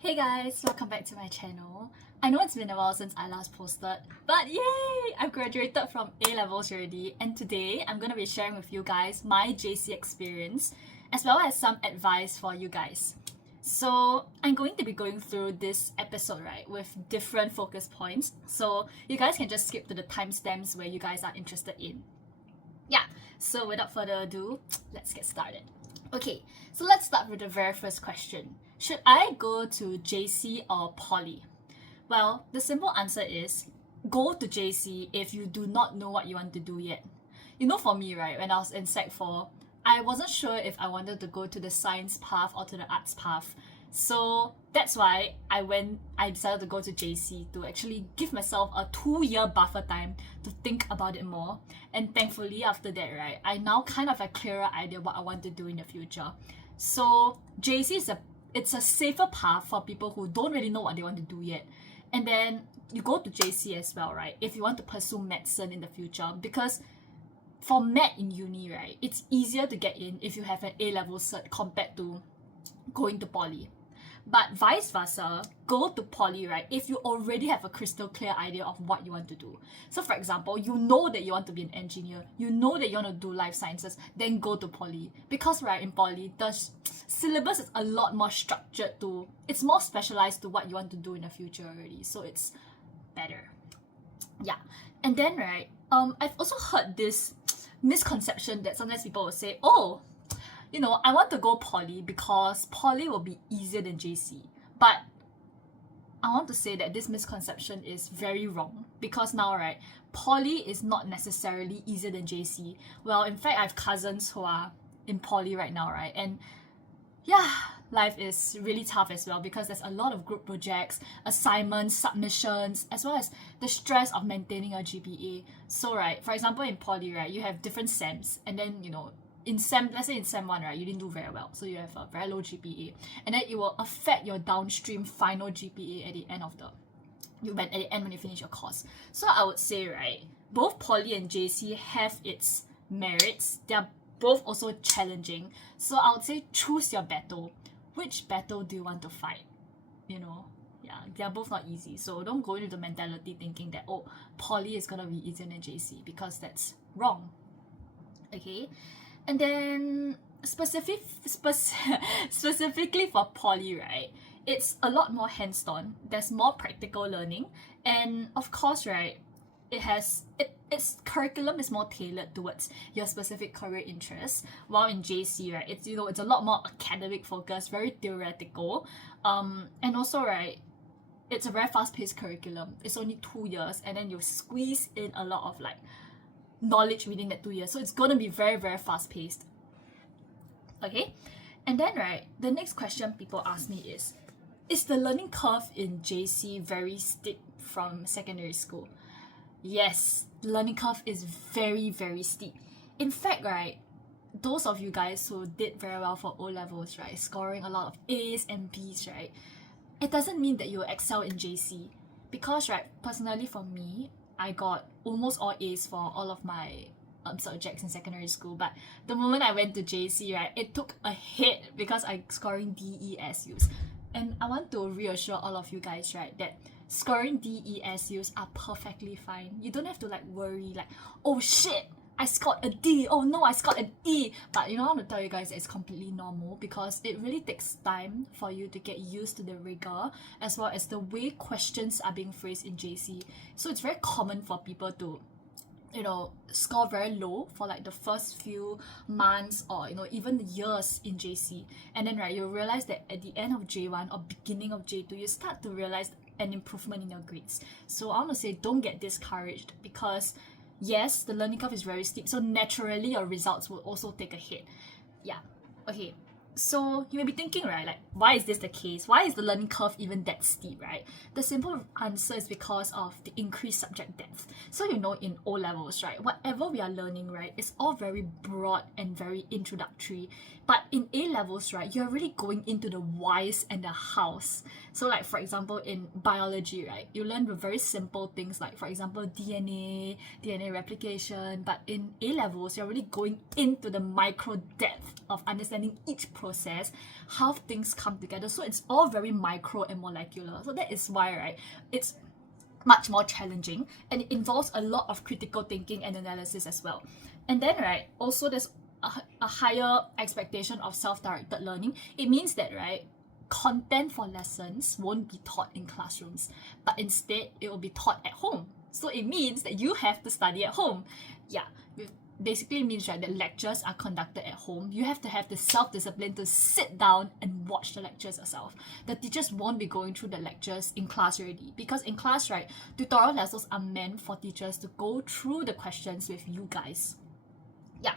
Hey guys, welcome back to my channel. I know it's been a while since I last posted, but yay! I've graduated from A-levels already, and today I'm going to be sharing with you guys my JC experience as well as some advice for you guys. So I'm going to be going through this episode, right, with different focus points, so you guys can just skip to the timestamps where you guys are interested in. Yeah, so without further ado, let's get started. Okay, so let's start with the very first question. Should I go to JC or Poly? Well, the simple answer is go to JC if you do not know what you want to do yet. You know, for me, right, when I was in Sec 4, I wasn't sure if I wanted to go to the science path or to the arts path. So that's why I decided to go to JC to actually give myself a 2-year buffer time to think about it more. And thankfully after that, right, I now kind of have a clearer idea what I want to do in the future. So JC is it's a safer path for people who don't really know what they want to do yet. And then you go to JC as well, right, if you want to pursue medicine in the future, because for med in uni, right, it's easier to get in if you have an A-level cert compared to going to Poly. But vice versa, go to Poly, right, if you already have a crystal clear idea of what you want to do. So for example, you know that you want to be an engineer, you know that you want to do life sciences, then go to Poly. Because right, in Poly, the syllabus is a lot more structured it's more specialized to what you want to do in the future already. So it's better. Yeah. And then right, I've also heard this misconception that sometimes people will say, oh, you know, I want to go Poly because Poly will be easier than JC. But I want to say that this misconception is very wrong, because now, right, Poly is not necessarily easier than JC. Well, in fact, I have cousins who are in Poly right now, right? And yeah, life is really tough as well because there's a lot of group projects, assignments, submissions, as well as the stress of maintaining a GPA. So, right, for example, in Poly, right, you have different SEMs, and then, you know, let's say in SEM 1, right, you didn't do very well, so you have a very low GPA, and then it will affect your downstream final GPA at the end when you finish your course. So I would say, right, both Poly and JC have its merits. They're both also challenging. So I would say choose your battle. Which battle do you want to fight? You know, yeah, they're both not easy. So don't go into the mentality thinking that, oh, Poly is gonna be easier than JC, because that's wrong. Okay? And then specifically for Poly, right, it's a lot more hands-on. There's more practical learning, and of course, right, its curriculum is more tailored towards your specific career interests. While in JC, right, it's a lot more academic focused, very theoretical, and also, right, it's a very fast-paced curriculum. It's only 2 years, and then you squeeze in a lot of like knowledge within that 2 years, so it's gonna be very, very fast-paced. Okay, and then right, the next question people ask me is the learning curve in JC very steep from secondary school? Yes, the learning curve is very, very steep. In fact, right, those of you guys who did very well for O-levels, right, scoring a lot of A's and B's, right, it doesn't mean that you excel in JC. Because, right, personally for me, I got almost all A's for all of my subjects in secondary school, but the moment I went to JC, right, it took a hit because I'm scoring DESUs. And I want to reassure all of you guys, right, that scoring DESUs are perfectly fine. You don't have to like worry like, oh shit, I scored a D, oh no, I scored an E. But you know, I want to tell you guys that it's completely normal, because it really takes time for you to get used to the rigor as well as the way questions are being phrased in JC. So it's very common for people to, you know, score very low for like the first few months or, you know, even years in JC. And then, right, you realize that at the end of J1 or beginning of J2, you start to realize an improvement in your grades. So I want to say, don't get discouraged, because yes, the learning curve is very steep, so naturally your results will also take a hit. Yeah, okay. So you may be thinking, right, like, why is this the case? Why is the learning curve even that steep, right? The simple answer is because of the increased subject depth. So you know, in O-levels, right, whatever we are learning, right, it's all very broad and very introductory. But in A-levels, right, you're really going into the whys and the hows. So like, for example, in biology, right, you learn the very simple things like, for example, DNA replication. But in A-levels, you're really going into the micro depth of understanding each process, how things come together. So it's all very micro and molecular. So that is why, right, it's much more challenging, and it involves a lot of critical thinking and analysis as well. And then, right, also there's a higher expectation of self-directed learning. It means that, right, content for lessons won't be taught in classrooms, but instead it will be taught at home. So it means that you have to study at home. Yeah, it basically means, right, that lectures are conducted at home. You have to have the self-discipline to sit down and watch the lectures yourself. The teachers won't be going through the lectures in class already, because in class, right, tutorial lessons are meant for teachers to go through the questions with you guys. Yeah.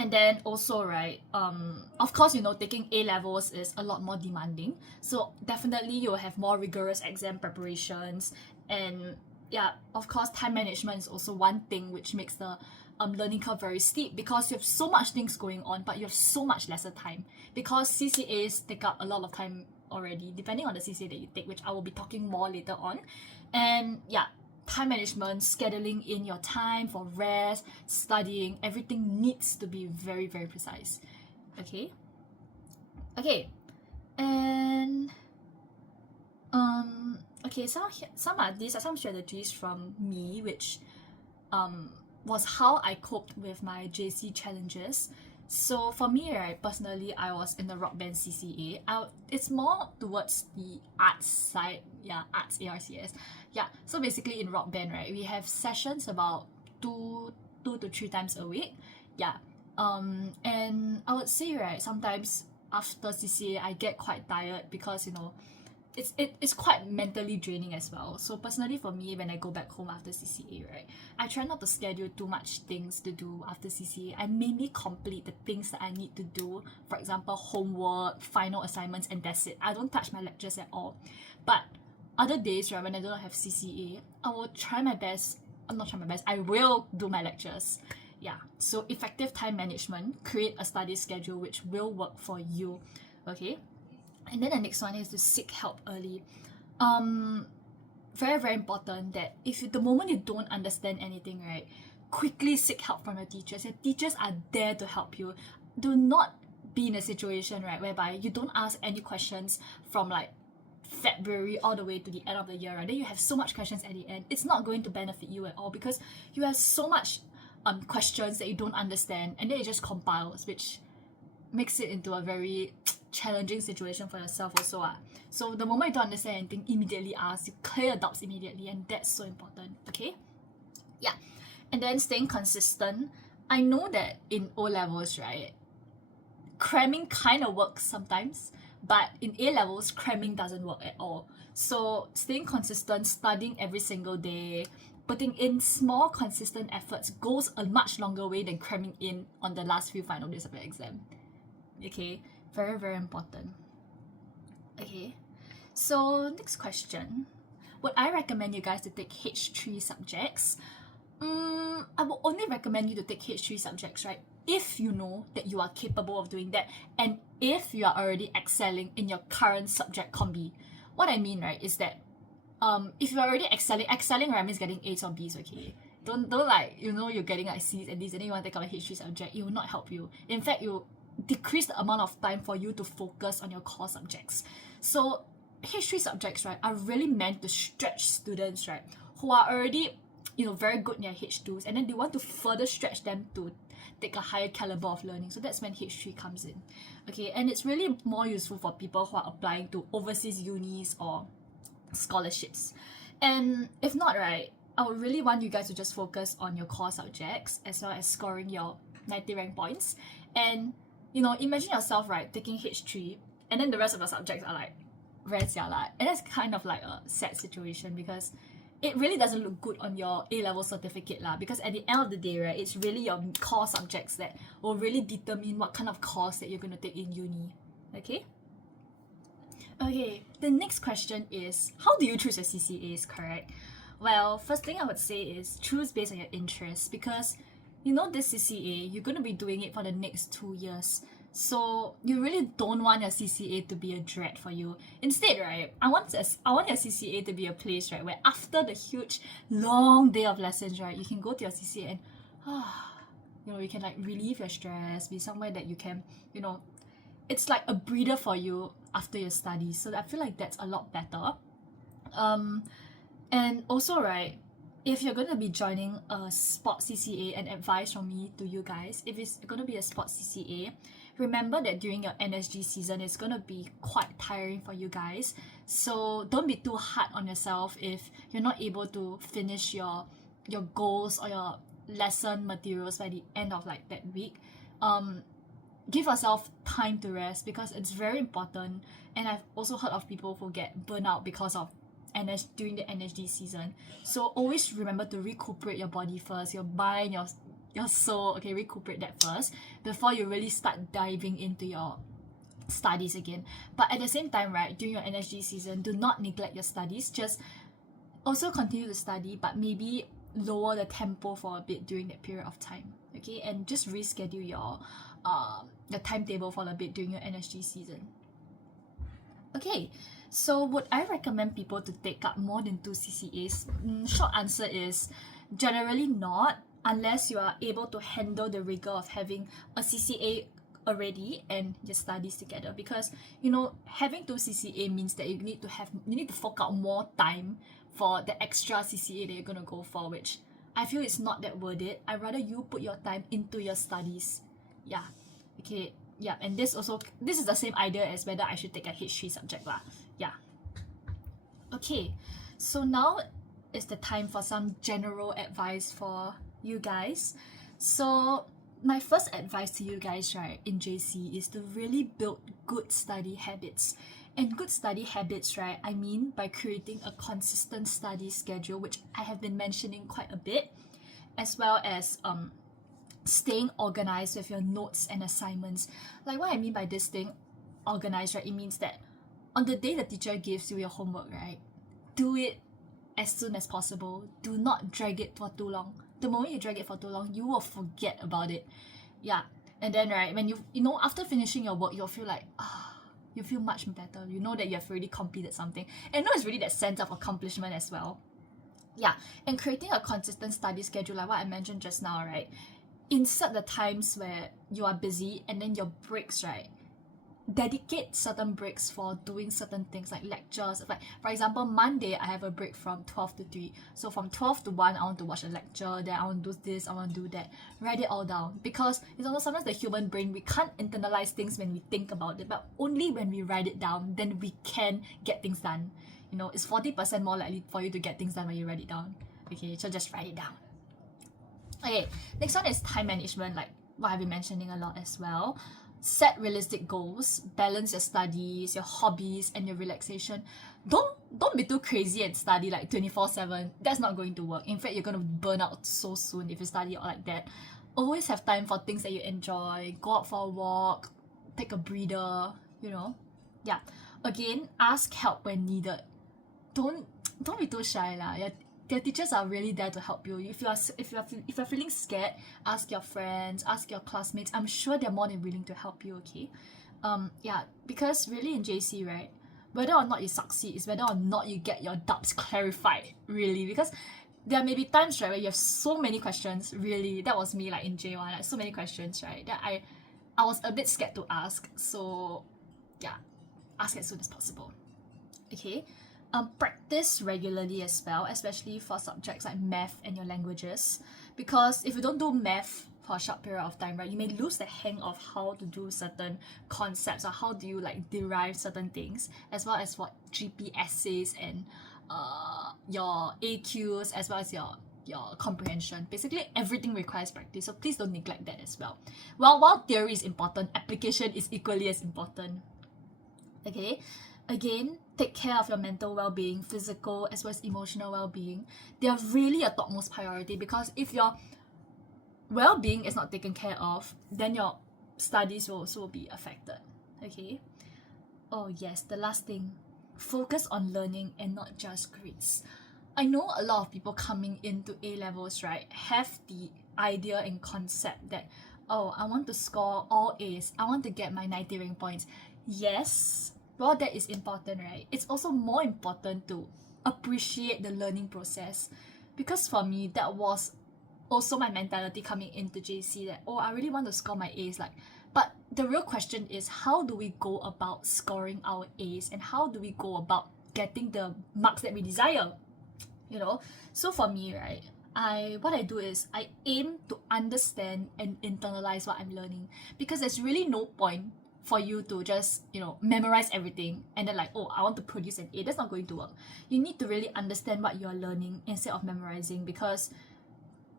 And then also, right, of course, you know, taking A levels is a lot more demanding. So definitely you'll have more rigorous exam preparations. And yeah, of course, time management is also one thing which makes the learning curve very steep, because you have so much things going on, but you have so much lesser time. Because CCAs take up a lot of time already, depending on the CCA that you take, which I will be talking more later on. And yeah, time management, scheduling in your time for rest, studying, everything needs to be very, very precise. Okay? Okay. And okay, these are some strategies from me, which was how I coped with my JC challenges. So for me, right, personally, I was in the rock band CCA. It's more towards the arts side, yeah, arts ARCS. Yeah, so basically in rock band, right, we have sessions about two to three times a week. Yeah, and I would say, right, sometimes after CCA, I get quite tired because, you know, it's quite mentally draining as well. So personally for me, when I go back home after CCA, right, I try not to schedule too much things to do after CCA. I mainly complete the things that I need to do. For example, homework, final assignments, and that's it. I don't touch my lectures at all. But other days, right, when I don't have CCA, I will try my best. I'm not trying my best. I will do my lectures. Yeah. So effective time management, create a study schedule which will work for you. Okay. And then the next one is to seek help early. Very, very important that the moment you don't understand anything, right, quickly seek help from your teachers. Your teachers are there to help you. Do not be in a situation, right, whereby you don't ask any questions from like February all the way to the end of the year, right? Then you have so much questions at the end. It's not going to benefit you at all, because you have so much questions that you don't understand, and then it just compiles, which makes it into a very challenging situation for yourself also. So the moment you don't understand anything, immediately ask. You clear your doubts immediately, and that's so important. Okay? Yeah. And then staying consistent. I know that in O levels, right, cramming kind of works sometimes, but in A levels, cramming doesn't work at all. So staying consistent, studying every single day, putting in small consistent efforts goes a much longer way than cramming in on the last few final days of your exam. Okay, very, very important. Okay, so next question. Would I recommend you guys to take H3 subjects? I will only recommend you to take H3 subjects, right, if you know that you are capable of doing that, and if you are already excelling in your current subject combi. What I mean, right, is that if you're already excelling, right, means getting A's or B's, okay? Don't like, you know, you're getting like C's and D's, and then you want to take up a H3 subject. It will not help you. In fact, you decrease the amount of time for you to focus on your core subjects. So H3 subjects, right, are really meant to stretch students, right, who are already, you know, very good in their H2s, and then they want to further stretch them to take a higher caliber of learning. So that's when H3 comes in. Okay, and it's really more useful for people who are applying to overseas unis or scholarships. And if not, right, I would really want you guys to just focus on your core subjects as well as scoring your 90 rank points. And you know, imagine yourself, right, taking H3, and then the rest of the subjects are like very jialat. And that's kind of like a sad situation, because it really doesn't look good on your A-level certificate lah. Because at the end of the day, right, it's really your core subjects that will really determine what kind of course that you're going to take in uni. Okay? Okay, the next question is, how do you choose your CCAs, correct? Well, first thing I would say is choose based on your interests, because you know this CCA, you're going to be doing it for the next 2 years. So you really don't want your CCA to be a dread for you. Instead, right, I want your CCA to be a place, right, where after the huge, long day of lessons, right, you can go to your CCA and, you know, you can like relieve your stress, be somewhere that you can, you know, it's like a breather for you after your studies. So I feel like that's a lot better. And also, right, if you're going to be joining a sports CCA, and advice from me to you guys, if it's going to be a sports CCA, remember that during your NSG season, it's going to be quite tiring for you guys. So don't be too hard on yourself if you're not able to finish your goals or your lesson materials by the end of like that week. Give yourself time to rest, because it's very important. And I've also heard of people who get burnout because of during the NSG season. So always remember to recuperate your body first, your mind, your soul. Okay, recuperate that first before you really start diving into your studies again. But at the same time, right, during your NSG season, do not neglect your studies. Just also continue to study, but maybe lower the tempo for a bit during that period of time. Okay, and just reschedule your timetable for a bit during your NSG season. Okay, so would I recommend people to take up more than 2 CCAs? Short answer is generally not, unless you are able to handle the rigor of having a CCA already and your studies together. Because having 2 CCA means that you need to fork out more time for the extra CCA that you're gonna go for, which I feel it's not that worth it. I'd rather you put your time into your studies. Yeah. Okay. Yeah, and this is the same idea as whether I should take a history subject lah. Yeah. Okay, so now is the time for some general advice for you guys. So my first advice to you guys, right, in JC is to really build good study habits. And good study habits, right, I mean by creating a consistent study schedule, which I have been mentioning quite a bit, as well as staying organized with your notes and assignments. Like what I mean by this staying organized, right, it means that on the day the teacher gives you your homework, right, do it as soon as possible. Do not drag it for too long. The moment you drag it for too long, you will forget about it. Yeah. And then, right, when you after finishing your work, you'll feel like you feel much better. You know that you have already completed something. And it's really that sense of accomplishment as well. Yeah. And creating a consistent study schedule, like what I mentioned just now, right, insert the times where you are busy, and then your breaks, right, dedicate certain breaks for doing certain things like lectures. Like for example, Monday I have a break from 12 to 3. So from 12 to 1 I want to watch a lecture, then I want to do this, I want to do that. Write it all down, because sometimes the human brain, we can't internalize things when we think about it, but only when we write it down, then we can get things done. It's 40% more likely for you to get things done when you write it down. Okay, so just write it down. Okay, next one is time management, like what I've been mentioning a lot as well. Set realistic goals, balance your studies, your hobbies, and your relaxation. Don't be too crazy and study like 24/7. That's not going to work. In fact, you're going to burn out so soon if you study like that. Always have time for things that you enjoy. Go out for a walk, take a breather, Yeah. Again, ask help when needed. Don't be too shy lah. Their teachers are really there to help you. If you're feeling scared, ask your friends, ask your classmates. I'm sure they're more than willing to help you. Okay, yeah, because really in JC, right, whether or not you succeed is whether or not you get your doubts clarified. Really, because there may be times, right, where you have so many questions. Really, that was me like in J1, like so many questions, right, that I was a bit scared to ask. So yeah, ask as soon as possible. Okay. Practice regularly as well, especially for subjects like math and your languages, because if you don't do math for a short period of time, right, you may lose the hang of how to do certain concepts, or how do you like derive certain things, as well as for GP essays and your AQs, as well as your comprehension. Basically everything requires practice, so please don't neglect that as well. While theory is important, application is equally as important. Okay, again, take care of your mental well-being, physical as well as emotional well-being. They are really a topmost priority, because if your well-being is not taken care of, then your studies will also be affected. Okay. Oh yes, the last thing, focus on learning and not just grades. I know a lot of people coming into A-levels, right, have the idea and concept that, oh, I want to score all A's, I want to get my 90 rank points. Yes, while that is important, right, it's also more important to appreciate the learning process. Because for me, that was also my mentality coming into JC, that, oh, I really want to score my A's. Like, But the real question is, how do we go about scoring our A's, and how do we go about getting the marks that we desire? You know, so for me, right, what I do is I aim to understand and internalize what I'm learning, because there's really no point for you to just, you know, memorize everything and then like, oh, I want to produce an A. That's not going to work. You need to really understand what you're learning instead of memorizing, because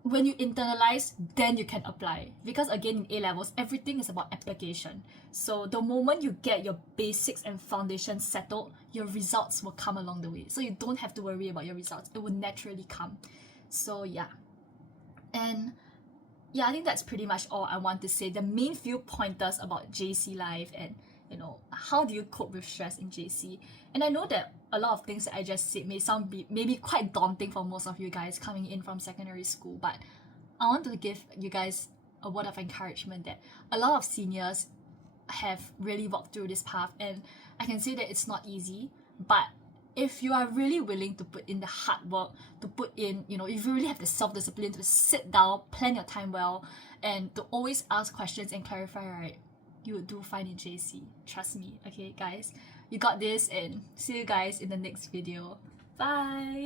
when you internalize, then you can apply. Because again, in A levels, everything is about application. So the moment you get your basics and foundation settled, your results will come along the way. So you don't have to worry about your results. It will naturally come. So yeah. And yeah, I think that's pretty much all I want to say. The main few pointers about JC life, and you know, how do you cope with stress in JC? And I know that a lot of things that I just said may sound maybe quite daunting for most of you guys coming in from secondary school, but I want to give you guys a word of encouragement that a lot of seniors have really walked through this path, and I can say that it's not easy, but if you are really willing to put in the hard work, to put in, you know, if you really have the self-discipline to sit down, plan your time well, and to always ask questions and clarify, right, you would do fine in JC. Trust me. Okay, guys, you got this, and see you guys in the next video. Bye!